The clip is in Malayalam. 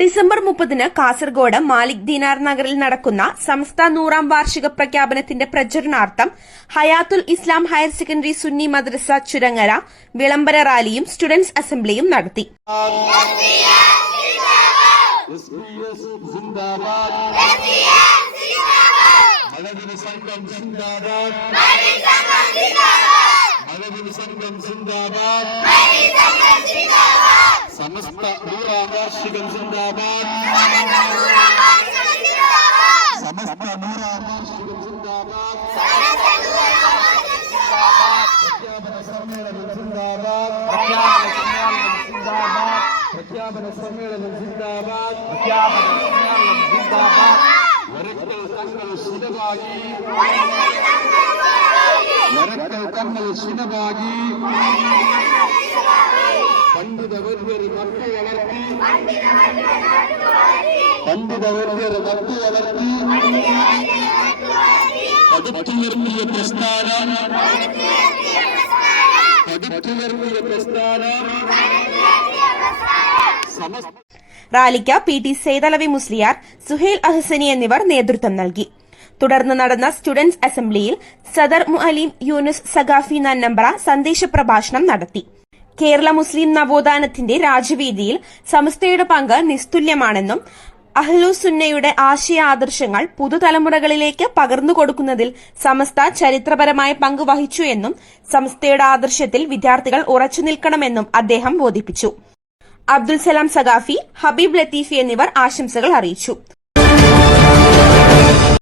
ഡിസംബർ മുപ്പതിന് കാസർഗോഡ് മാലിക് ദീനാർ നഗറിൽ നടക്കുന്ന സംസ്ഥാന നൂറാം വാർഷിക പ്രഖ്യാപനത്തിന്റെ പ്രചരണാർത്ഥം ഹയാത്തുൽ ഇസ്ലാം ഹയർ സെക്കൻഡറി സുന്നി മദ്രസ ചുരങ്ങര വിളംബര റാലിയും സ്റ്റുഡന്റ്സ് അസംബ്ലിയും നടത്തി. സമസ്ത ಜಿಂದಾಬಾದ್ ಶಿಗಂ ಜಿಂದಾಬಾದ್ ಸಮಸ್ತ ನೂರಾಬಾದ್ ಶಿಗಂ ಜಿಂದಾಬಾದ್ ಪ್ರಖ್ಯಾಪನ ಸಮ್ಮೇಳನ ಜಿಂದಾಬಾದ್ ಪ್ರಖ್ಯಾಪನ ಸಮ್ಮೇಳನ ಜಿಂದಾಬಾದ್ ಪ್ರಖ್ಯಾಪನ ಸಮ್ಮೇಳನ ಜಿಂದಾಬಾದ್ ವರಕ್ಕೆ ಸಂಘಗಳು ಸಿದ್ಧವಾಗಿ ವರಕ್ಕೆ ಕರ್ಮಲು ಸಿದ್ಧವಾಗಿ വളർത്തി പണ്ഡിതവര്യർ നട്ടു വളർത്തി പടുത്തുയർത്തിയ പ്രസ്ഥാനം. പടുത്തുയർത്തിയ പ്രസ്ഥാനം. റാലിക്ക് പി ടി സേതലവി മുസ്ലിയാർ സുഹേൽ അഹസനി എന്നിവർ നേതൃത്വം നൽകി. തുടർന്ന് നടന്ന സ്റ്റുഡന്റ്സ് അസംബ്ലിയിൽ സദർ മുഅലീം യൂനുസ് സഗാഫി നന്നമ്പ്ര സന്ദേശ പ്രഭാഷണം നടത്തി. കേരള മുസ്ലിം നവോത്ഥാനത്തിന്റെ രാജവീതിയിൽ സമസ്തയുടെ പങ്ക് നിസ്തുല്യമാണെന്നും അഹ്ലുസുന്നയുടെ ആശയ ആദർശങ്ങൾ പുതുതലമുറകളിലേക്ക് പകർന്നു കൊടുക്കുന്നതിൽ സമസ്ത ചരിത്രപരമായ പങ്ക് വഹിച്ചു എന്നും സമസ്തയുടെ ആദർശത്തിൽ വിദ്യാർത്ഥികൾ ഉറച്ചു നിൽക്കണമെന്നും അദ്ദേഹം ബോധിപ്പിച്ചു. അബ്ദുൽ സലാം സഖാഫി ഹബീബ് ലത്തീഫി എന്നിവർ ആശംസകൾ അറിയിച്ചു.